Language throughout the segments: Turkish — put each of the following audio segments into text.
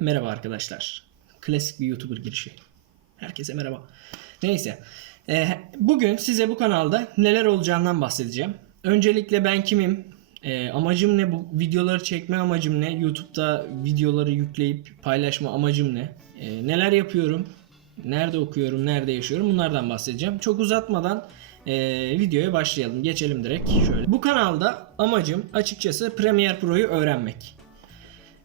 Merhaba arkadaşlar. Klasik bir YouTuber girişi. Herkese merhaba. Neyse. Ee, bugün size bu kanalda neler olacağından bahsedeceğim. Öncelikle ben kimim? Ee, amacım ne? Bu videoları çekme amacım ne? YouTube'da videoları yükleyip paylaşma amacım ne? Ee, neler yapıyorum? Nerede okuyorum? Nerede yaşıyorum? Bunlardan bahsedeceğim. Çok uzatmadan videoya başlayalım. Geçelim direkt şöyle. Bu kanalda amacım açıkçası Premiere Pro'yu öğrenmek.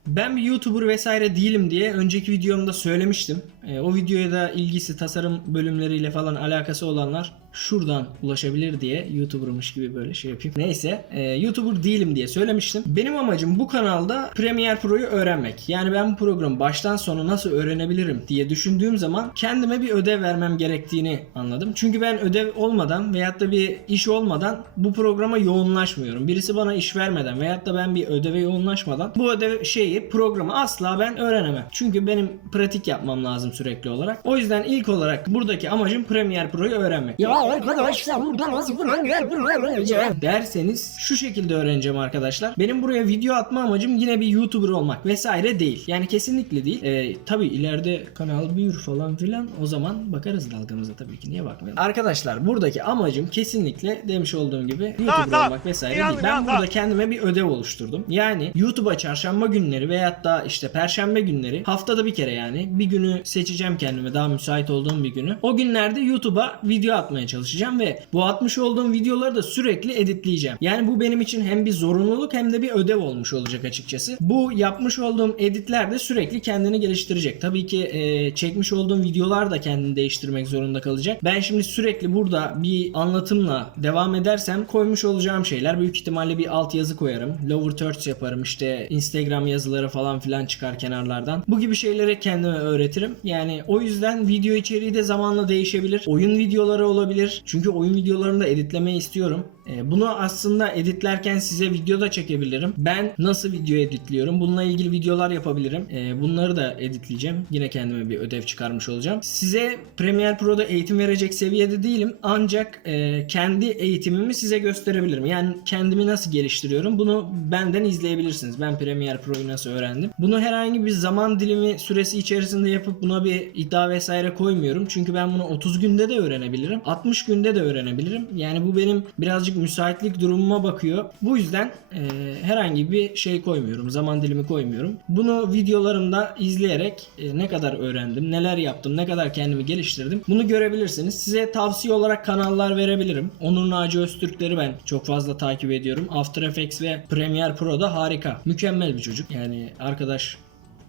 Ben bir YouTuber vesaire değilim diye önceki videomda söylemiştim. Ee, o videoya da ilgisi tasarım bölümleriyle falan alakası olanlar şuradan ulaşabilir diye YouTuber'mış gibi böyle şey yapayım. Neyse e, YouTuber değilim diye söylemiştim. Benim amacım bu kanalda Premiere Pro'yu öğrenmek. Yani ben bu programı baştan sona nasıl öğrenebilirim diye düşündüğüm zaman kendime bir ödev vermem gerektiğini anladım. Çünkü ben ödev olmadan veyahut da bir iş olmadan bu programa yoğunlaşmıyorum. Birisi bana iş vermeden veyahut da ben bir ödeve yoğunlaşmadan bu ödev şeyi programı asla ben öğrenemem. Çünkü benim pratik yapmam lazım sürekli olarak. O yüzden ilk olarak buradaki amacım Premiere Pro'yu öğrenmek. Ya arkadaşlar burada nasıl öğreneceğim? derseniz şu şekilde öğreneceğim arkadaşlar. Benim buraya video atma amacım yine bir YouTuber olmak vesaire değil. Yani kesinlikle değil. Ee, tabii ileride kanal büyür falan filan o zaman bakarız dalgamıza tabii ki niye bakmayalım. Arkadaşlar buradaki amacım kesinlikle demiş olduğum gibi YouTuber tamam. olmak vesaire İnandım, değil. Ben inandım. burada kendime bir ödev oluşturdum. Yani YouTube'a çarşamba günleri veyahut da işte perşembe günleri haftada bir kere yani bir günü seçeceğim kendime daha müsait olduğum bir günü. O günlerde YouTube'a video atmaya çalışacağım ve bu atmış olduğum videoları da sürekli editleyeceğim. Yani bu benim için hem bir zorunluluk hem de bir ödev olmuş olacak açıkçası. Bu yapmış olduğum editler de sürekli kendini geliştirecek. Tabii ki e, çekmiş olduğum videolar da kendini değiştirmek zorunda kalacak. Ben şimdi sürekli burada bir anlatımla devam edersem koymuş olacağım şeyler büyük ihtimalle bir alt yazı koyarım. Lower thirds yaparım işte Instagram yazıları falan filan çıkar kenarlardan. Bu gibi şeyleri kendime öğretirim. Yani o yüzden video içeriği de zamanla değişebilir. Oyun videoları olabilir. Çünkü oyun videolarını da editlemeyi istiyorum. Ee, Bunu aslında editlerken size video da çekebilirim. Ben nasıl video editliyorum? Bununla ilgili videolar yapabilirim. Ee, Bunları da editleyeceğim. Yine kendime bir ödev çıkarmış olacağım. Size Premiere Pro'da eğitim verecek seviyede değilim. Ancak e, kendi eğitimimi size gösterebilirim. Yani kendimi nasıl geliştiriyorum? Bunu benden izleyebilirsiniz. Ben Premiere Pro'yu nasıl öğrendim? Bunu herhangi bir zaman dilimi süresi içerisinde yapıp buna bir iddia vesaire koymuyorum. Çünkü ben bunu 30 günde de öğrenebilirim. 60 günde de öğrenebilirim. Yani bu benim birazcık müsaitlik durumuma bakıyor. Bu yüzden e, herhangi bir şey koymuyorum. Zaman dilimi koymuyorum. Bunu videolarımda izleyerek e, ne kadar öğrendim, neler yaptım, ne kadar kendimi geliştirdim. Bunu görebilirsiniz. Size tavsiye olarak kanallar verebilirim. Onur Naci Öztürkleri ben çok fazla takip ediyorum. After Effects ve Premiere Pro'da harika. Mükemmel bir çocuk. Yani arkadaş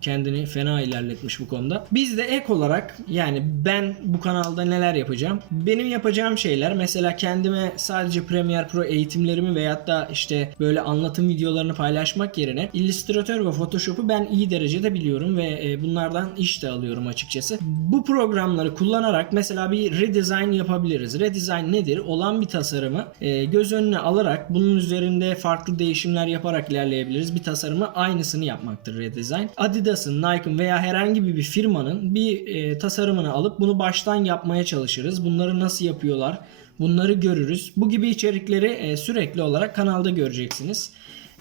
kendini fena ilerletmiş bu konuda. Biz de ek olarak yani ben bu kanalda neler yapacağım? Benim yapacağım şeyler mesela kendime sadece Premiere Pro eğitimlerimi veyahut da işte böyle anlatım videolarını paylaşmak yerine Illustrator ve Photoshop'u ben iyi derecede biliyorum ve e, bunlardan iş de alıyorum açıkçası. Bu programları kullanarak mesela bir redesign yapabiliriz. Redesign nedir? Olan bir tasarımı e, göz önüne alarak bunun üzerinde farklı değişimler yaparak ilerleyebiliriz. Bir tasarımı aynısını yapmaktır redesign. Adidas'ın, Nike'ın veya herhangi bir firmanın bir e, tasarımını alıp bunu baştan yapmaya çalışırız. Bunları nasıl yapıyorlar? Bunları görürüz. Bu gibi içerikleri e, sürekli olarak kanalda göreceksiniz.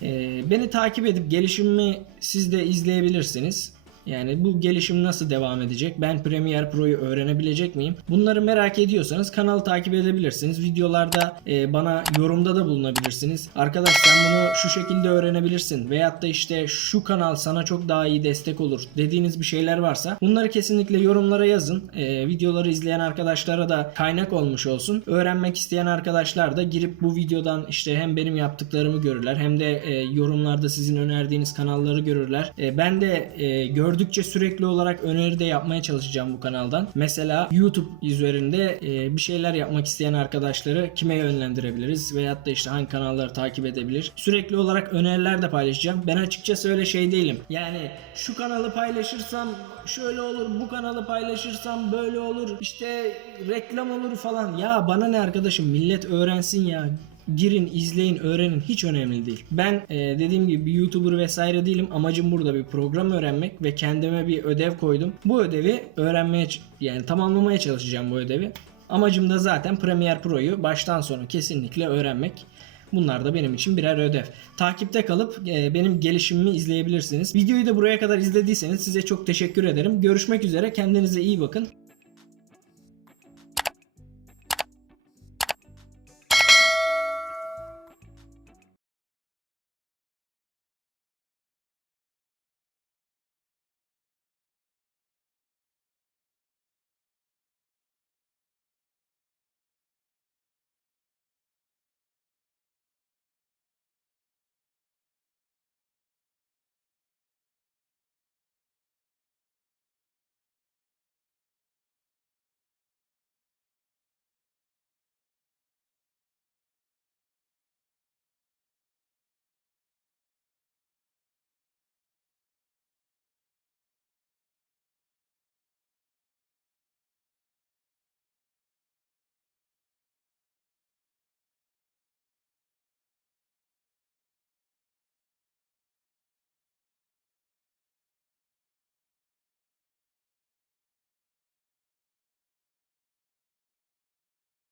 E, beni takip edip gelişimimi siz de izleyebilirsiniz. Yani bu gelişim nasıl devam edecek? Ben Premiere Pro'yu öğrenebilecek miyim? Bunları merak ediyorsanız kanalı takip edebilirsiniz. Videolarda e, bana yorumda da bulunabilirsiniz. Arkadaş sen bunu şu şekilde öğrenebilirsin. Veyahut da işte şu kanal sana çok daha iyi destek olur dediğiniz bir şeyler varsa bunları kesinlikle yorumlara yazın. E, videoları izleyen arkadaşlara da kaynak olmuş olsun. Öğrenmek isteyen arkadaşlar da girip bu videodan işte hem benim yaptıklarımı görürler hem de e, yorumlarda sizin önerdiğiniz kanalları görürler. E, ben de e, gördükçe sürekli olarak öneri de yapmaya çalışacağım bu kanaldan. Mesela YouTube üzerinde e, bir şeyler yapmak isteyen arkadaşları kime yönlendirebiliriz veyahut da işte hangi kanalları takip edebilir. Sürekli olarak öneriler de paylaşacağım. Ben açıkçası öyle şey değilim. Yani şu kanalı paylaşırsam şöyle olur, bu kanalı paylaşırsam böyle olur. İşte reklam olur falan. Ya bana ne arkadaşım millet öğrensin ya girin, izleyin, öğrenin hiç önemli değil. Ben e, dediğim gibi bir YouTuber vesaire değilim. Amacım burada bir program öğrenmek ve kendime bir ödev koydum. Bu ödevi öğrenmeye yani tamamlamaya çalışacağım bu ödevi. Amacım da zaten Premiere Pro'yu baştan sona kesinlikle öğrenmek. Bunlar da benim için birer ödev. Takipte kalıp e, benim gelişimimi izleyebilirsiniz. Videoyu da buraya kadar izlediyseniz size çok teşekkür ederim. Görüşmek üzere. Kendinize iyi bakın.